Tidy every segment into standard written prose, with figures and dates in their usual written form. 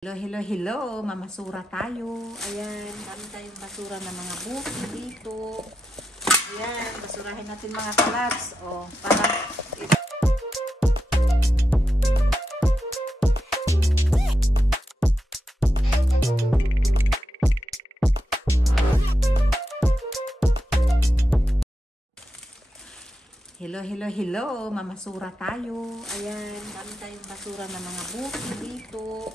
Hello, hello, hello. Mamasura tayo. Ayan, dami tayong basura ng mga buki dito. Ayan, basurahin natin mga kalabs. O, para hello, hello, hello. Mamasura tayo. Ayan, dami tayong basura ng mga buki dito.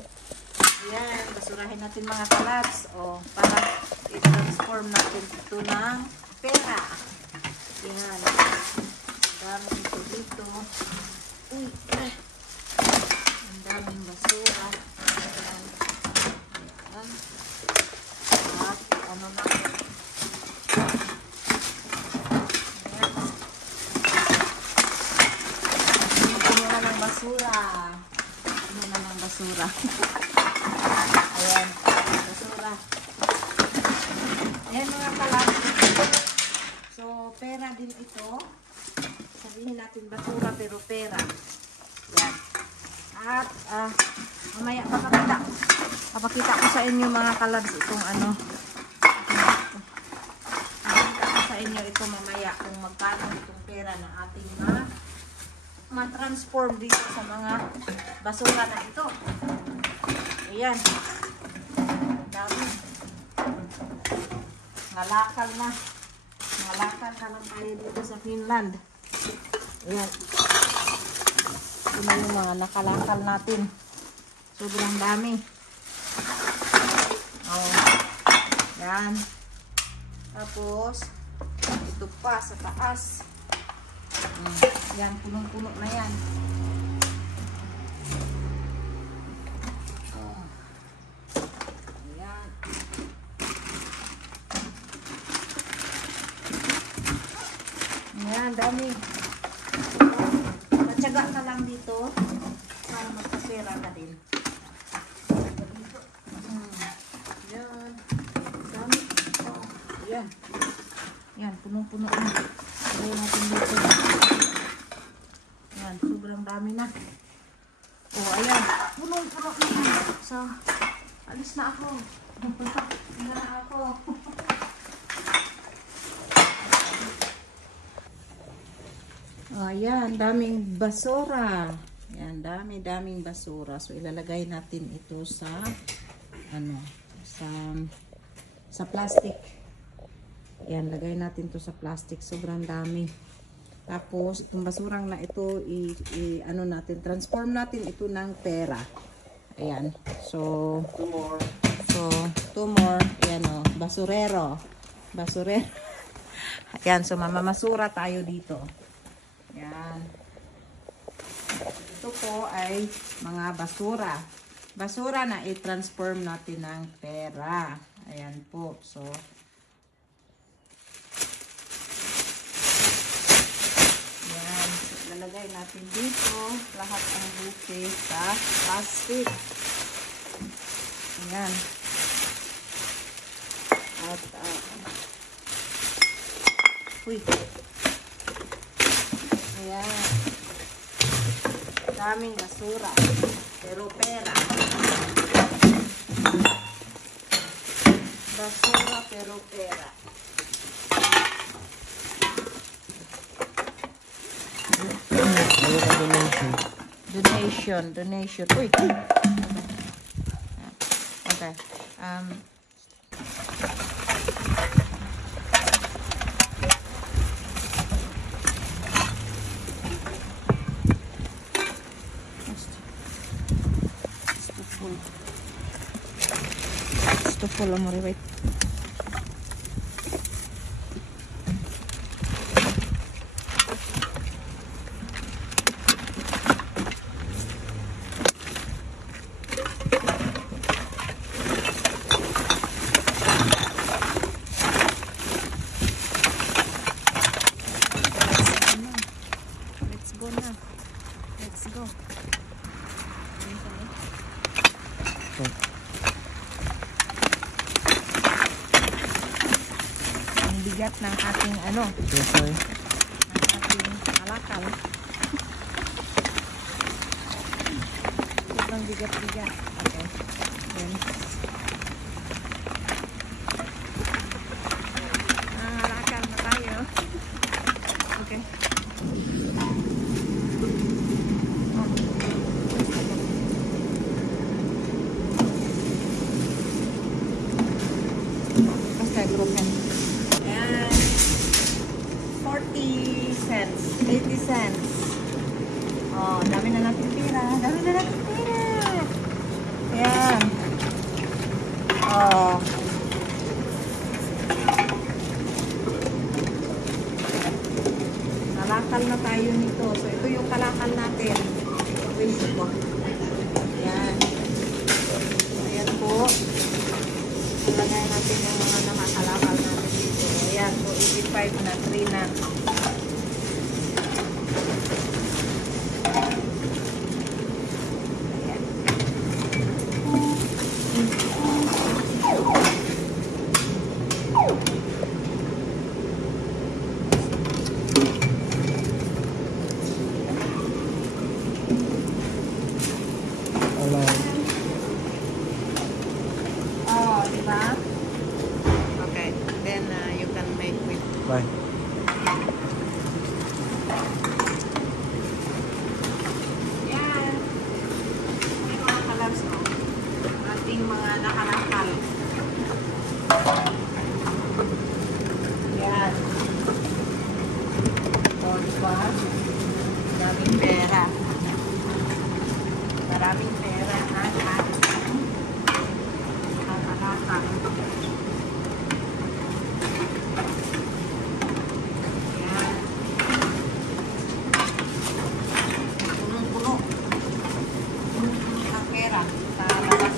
Ayan, basurahin natin mga kalabs. O, para i-transform natin ito ng pera. Ayan. Ang daming ito dito. Uy, ang daming basura. Ayan. Ayan. At, ano na. Ayan. Puno na ng basura. Puno na ng basura. Ayan, basura. Ayan mga kalabs. So, pera din ito. Sabihin natin basura pero pera. Ayan. At, mamaya papakita ko sa inyo mga kalabs itong ano. Papakita ko sa inyo ito mamaya kung magkano itong pera na ating ma-transform dito sa mga basura na ito. Ayan. Dami. Ngalakal na. Ngalakal na lang tayo dito sa Finland. Ayan. Ito na yung mga nakalakal natin. Sobrang dami. Oh. Ayan. Tapos, ito pa sa taas. Ayan, punong-puno na yan. Ayan, dami. Matyaga ka lang dito para magkapera ka din. Ayan. Dami. Ayan. Ayan, punong-puno na. Ayan natin dito. Ayan, sobrang dami na. Oh, ayan. Punong-puno na yan. So, alis na ako. Alis na ako. Ayan, daming basura. Ayan, daming basura. So, ilalagay natin ito sa, ano, sa plastic. Ayan, lagay natin to sa plastic. Sobrang dami. Tapos, itong basurang na ito, ano natin, transform natin ito ng pera. Ayan. So, two more. Ayan, o, basurero. Basurero. Ayan, so, mamamasura tayo dito. Yan. Ito po ay mga basura. Basura na i-transform natin ng pera. Ayan po. So, yan. Lalagay natin dito lahat ng buki sa plastic. Ayan. At, uy. Ayan. Daming basura. Pero pera. Basura pero pera. Donation. Uy. Okay. Full amore, wait. Let's go na. Let's go. Bigat ng ating ano. Yes, ng ating alakal. Sobrang bigat-bigat. Okay. broken. Ayan. 40 cents. 80 cents. Oh, dami na natin pera. Dami na natin pera. Ayan. Oh. Kalakal na tayo nito. So, ito yung kalakal natin. Wait po. Ayan. Ayan po. Ilagay natin yung mga nakakalakal natin dito. Ayan. So, 85 na. 3 na. Oh, diba? Okay. Then, you can make with... Bye. Yan. May mga kalabs, no? Ating mga nakalakal. Yan. O, diba? Maraming pera. Maraming pera. Nakalakal. Yan. Punong-puno. Ang pera. Sa labas.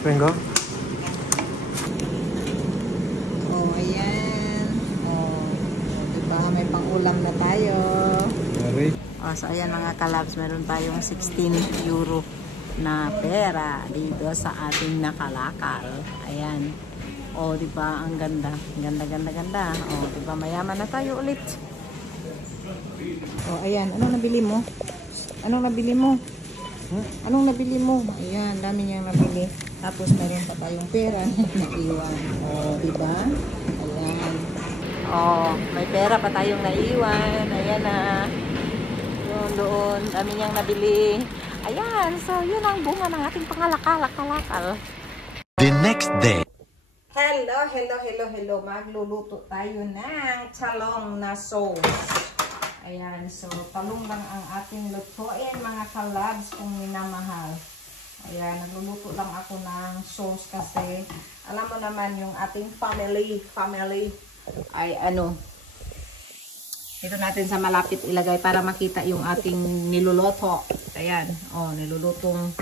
Springo? Oh, ayan. Oh, diba? May pang-ulam na tayo. Mary? Oh, so ayan mga kalabs, meron tayong 16 euro na pera dito sa ating nakalakal. Ayan. Oh, di ba? Ang ganda. Ganda. Oh, di ba? Mayaman na tayo ulit. Oh, ayan. Anong nabili mo? Anong nabili mo? Anong nabili mo? Ayan, dami niyang nabili. Tapos meron pa tayong pera na iwan. Oh, di ba? Ayan. Oh, may pera pa tayong naiwan. Ayan na. Doon. Dami niyang nabili. Ayan. So, yun ang bunga ng ating pangalakal. The next day. Hello. Magluluto tayo ng talong na sauce. Ayan. So, talong lang ang ating lutuin, mga kalabs, kung minamahal. Ayan. Nagluluto lang ako ng sauce kasi alam mo naman yung ating family ay ano, dito natin sa malapit ilagay para makita yung ating niluluto. Ayan. Oh, nilulutong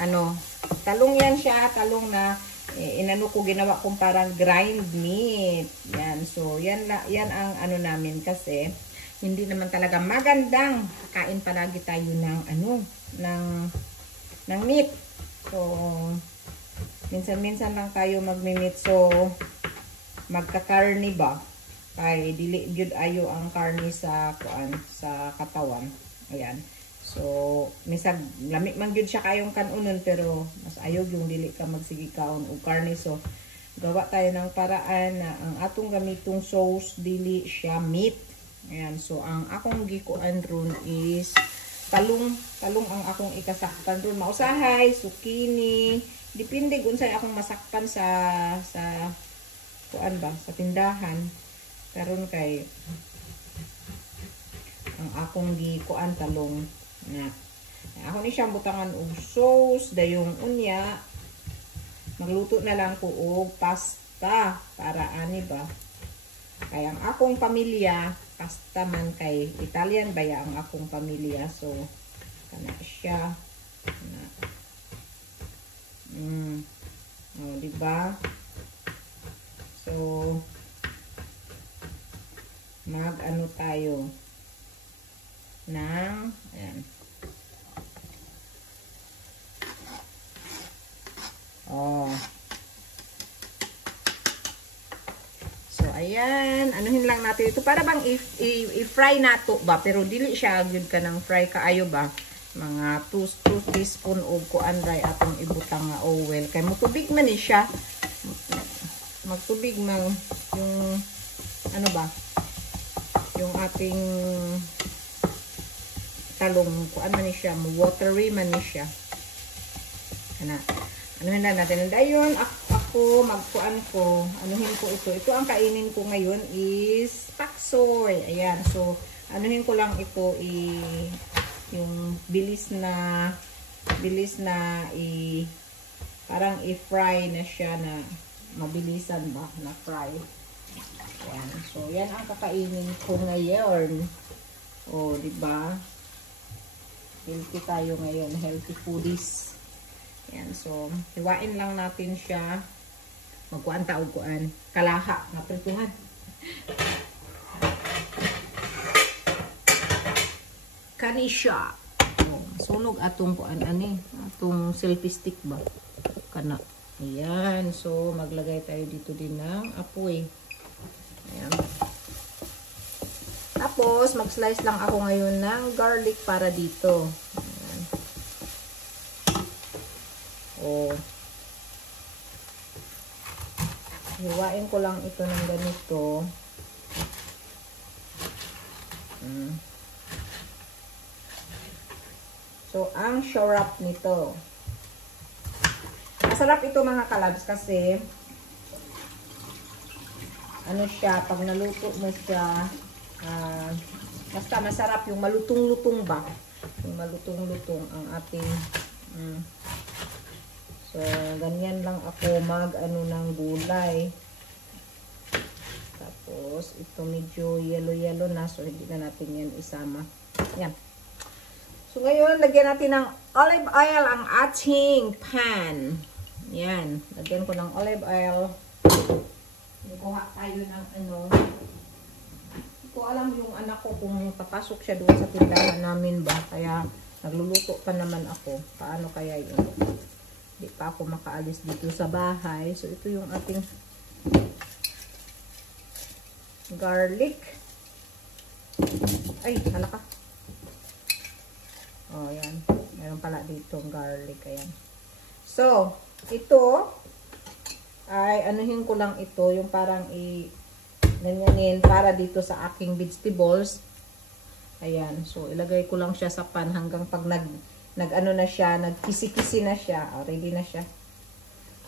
ano, talong yan siya. Talong na inano ko, ginawa kong parang grind meat. Yan. So, yan ang ano namin kasi hindi naman talaga magandang kain palagi tayo ng ano, ng meat. So, minsan-minsan lang tayo magmi-meat. So, magka-karni ba? Kay dili gyud ayo ang karni sa kuan, sa katawan. Ayan. So, misag lamig man gyud siya kayong kanunon pero mas ayaw yung dili ka magsige kaon og karni. So, gawa tayo ng paraan na ang atong gamitong sauce dili siya meat. Ayan. So, ang akong gikuan ron is talong ang akong ikasakpan ron. Mausahay, zucchini, depende kung saan akong masakpan sa kuan ba, sa tindahan. Karon kay ang akong gikuan talong na ako ni siyang butangan og sauce dayong unya. Magluto na lang ko og pasta para ani ba. Kay ang akong pamilya pasta man, kay Italian baya ang akong pamilya. So kana siya na oh, di ba? So mag-ano tayo ng ayan. Oh. So ayan, anuhin lang natin ito para bang i-fry nato ba, pero dili siya gyud ka ng fry kaayo ba. Mga 2 teaspoon og kuan ray atong ibutang nga oil kay mutubig man ni siya. Magtubig man yung ano ba, yung ating talong, kuan man ni siya, watery man ni siya. Anuhin na natin. Dayon, ako, magkuan ko, anuhin ko ito. Ito ang kainin ko ngayon is taksoy. Ayan, so, anuhin ko lang ito, yung bilis na, parang i-fry na siya na, mabilisan ba, na fry. Ayan, so, yan ang kakainin ko ngayon. O, diba? Healthy tayo ngayon, healthy foodies. Ayan, so, hiwain lang natin siya. Magkuan taog kuan. Kalaha, naprituhan. Kani siya. Oh, sunog atong kuan ani, atong selfie stick ba? Kana. Ayan, so, maglagay tayo dito din ng apoy. Ayan. Tapos, mag-slice lang ako ngayon ng garlic para dito. Ayan. O. Hiwain ko lang ito ng ganito. So, ang sarap nito. Masarap ito mga kalabs kasi ano siya, pag naluto mo siya, basta masarap yung malutong-lutong ba? Yung malutong-lutong ang ating so, ganyan lang ako mag-ano ng gulay. Tapos, ito medyo yellow-yellow na. So, hindi na natin yan isama. Yan. So, ngayon, lagyan natin ng olive oil ang ating pan. Yan. Lagyan ko ng olive oil. Kuha tayo ng ano. Hindi ko alam yung anak ko kung papasok siya doon sa tindahan namin ba. Kaya, nagluluto pa naman ako. Paano kaya yun? Hindi pa ako makaalis dito sa bahay. So, ito yung ating garlic. Ay, hala ka. Oh, yan. Meron pala dito ang garlic. Ayan. So, ito ay anuhin ko lang ito. Yung parang ganyanin para dito sa aking vegetables. Ayan. So, ilagay ko lang siya sa pan hanggang pag nag-ano na siya, nagkisi-kisi na siya. Oh, ready na siya.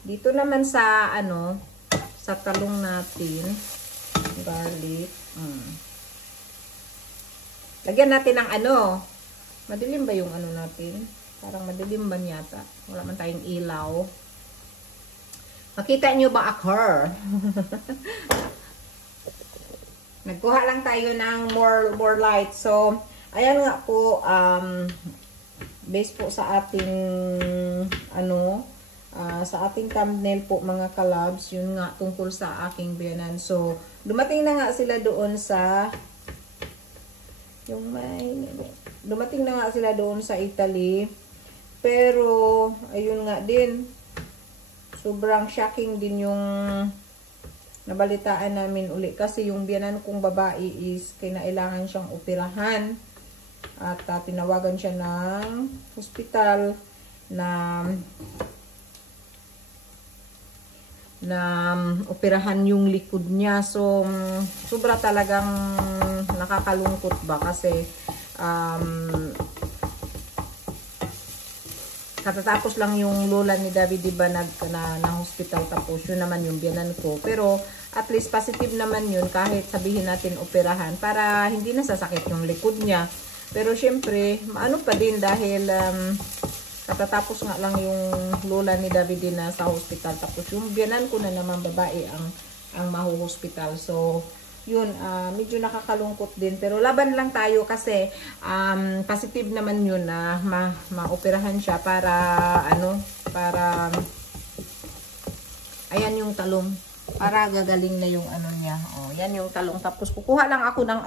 Dito naman sa, sa talong natin, garlic. Lagyan natin ng madilim ba yung natin? Parang madilim ba yata? Wala man tayong ilaw. Makita nyo ba ako? Nagkuha lang tayo ng more light. So, ayan nga po, based po sa ating sa ating thumbnail po mga kalabs, yun nga tungkol sa aking biyanan. So, dumating na nga sila doon sa dumating na nga sila doon sa Italy. Pero, ayun nga din, sobrang shocking din yung nabalitaan namin uli. Kasi yung biyanan kong babae is kinailangan siyang operahan. At tinawagan siya ng hospital na operahan yung likod niya. So, sobra talagang nakakalungkot ba kasi katatapos lang yung lola ni David, diba, na hospital, tapos yun naman yung biyanan ko. Pero at least positive naman yun kahit sabihin natin operahan para hindi na sasakit yung likod niya. Pero syempre, ano pa din dahil katatapos nga lang yung lola ni David na sa hospital, tapos yung biyanan ko na naman babae ang mahu-hospital. So, yun, medyo nakakalungkot din. Pero laban lang tayo kasi positive naman yun na maoperahan siya para ayan yung talong. Para gagaling na yung niya. Oh, yan yung talong. Tapos kukuha lang ako ng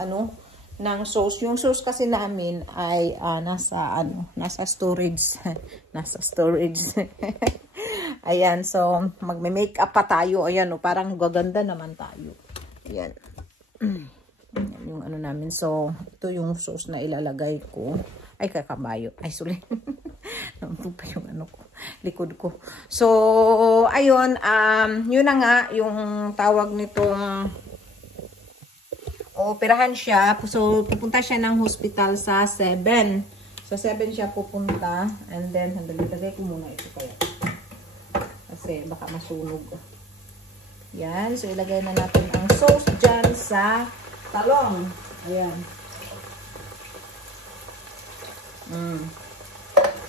ng sauce. Yung sauce kasi namin ay nasa storage. Nasa storage. Ayan, so magme-makeup pa tayo. Ayan, parang gaganda naman tayo. Ayan. Yan yung namin. So, ito yung sauce na ilalagay ko. Ay, kakabayo. Ay, suli. Ito pa yung ko, likod ko. So, ayun, yun na nga, yung tawag nitong ooperahan siya. So, pupunta siya ng hospital sa 7. Sa 7 siya pupunta. And then, handali ko muna ito kaya. Kasi baka masunog. Yan. So, ilagay na natin ang sauce dyan sa talong. Ayan.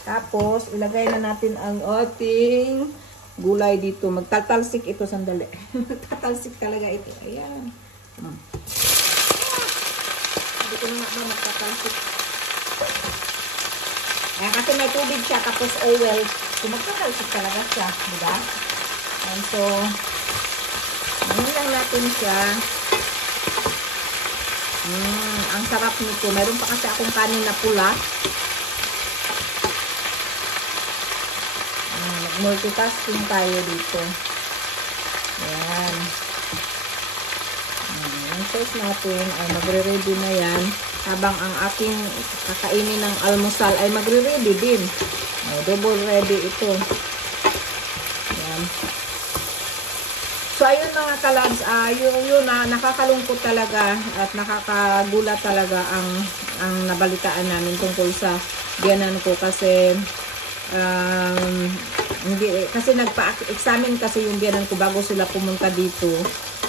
Tapos, ilagay na natin ang ating gulay dito. Magtatalsik ito, sandali. Magtatalsik talaga ito. Ayan. Hindi ko na nga magtatalsik. Ayan, kasi may tubig siya, tapos oil. So, magtatalsik talaga siya. Diba? And so, ngayon lang natin siya. Ang sarap nito. Mayroon pa kasi akong kanin na pula. Multitasking tayo dito. Ayan. Ang sauce natin ay magre-ready na yan. Habang ang aking kakainin ng almusal ay magre-ready din. Double ready ito. Ayan. So, ayun mga kalabs, yun na nakakalungkot talaga at nakakagulat talaga ang nabalitaan namin tungkol sa biyanan ko kasi hindi, kasi nagpa-examine kasi yung biyanan ko bago sila pumunta dito.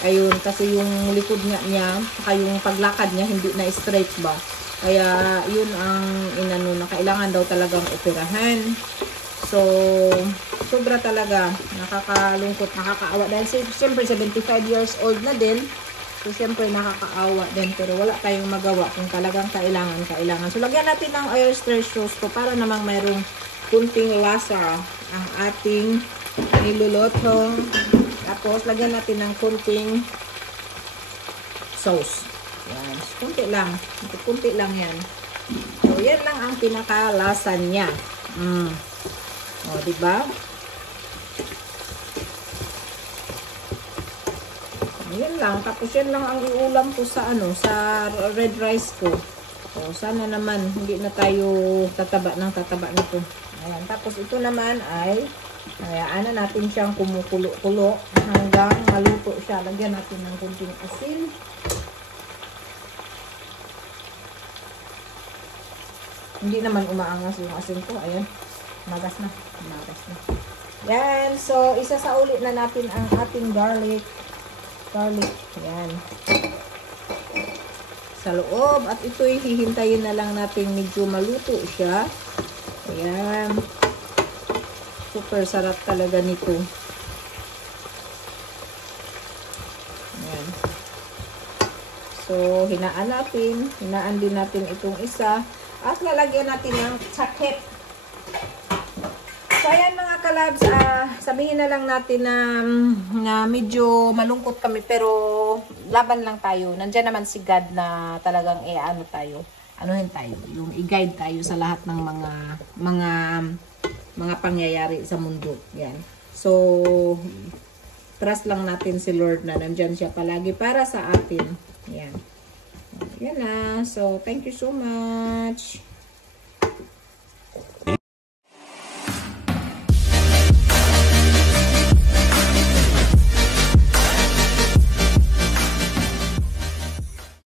Ayun, kasi yung likod niya, saka yung paglakad niya hindi na straight ba. Kaya yun ang inano na kailangan daw talagang operahan. So, sobra talaga nakakalungkot, nakakaawa dahil siyempre 75 years old na din. So, siyempre nakakaawa din pero wala tayong magawa kung talagang kailangan. So, lagyan natin ng oyster sauce ko para namang mayroong kunting lasa ang ating niluluto. Tapos, lagyan natin ng kunting sauce. Yan. Kunti lang yan. So, yan lang ang pinakalasa niya. O, diba? Yan lang. Tapos, yan lang ang iulam ko sa, sa red rice ko. So, sana naman, hindi na tayo tataba nito. Ayan. Tapos, ito naman ay hayaan na natin siyang kumukulo-kulo hanggang maluto siya. Lagyan natin ng kunting asin. Hindi naman umaangas yung asin ko. Ayan. Magas na. Yan. So, isasauli na natin ang ating garlic. Yan. Sa loob. At ito'y hihintayin na lang natin medyo maluto siya. Ayan. Super sarap talaga nito. Ayan. So, hinaan din natin itong isa. At lalagyan natin ng sakit. So, ayan mga kalabs, sabihin na lang natin na medyo malungkot kami, pero laban lang tayo. Nandiyan naman si God na talagang anuhin tayo, yung i-guide tayo sa lahat ng mga pangyayari sa mundo. Yan. So, trust lang natin si Lord na nandyan siya palagi para sa atin. Yan. Yan na. So, thank you so much.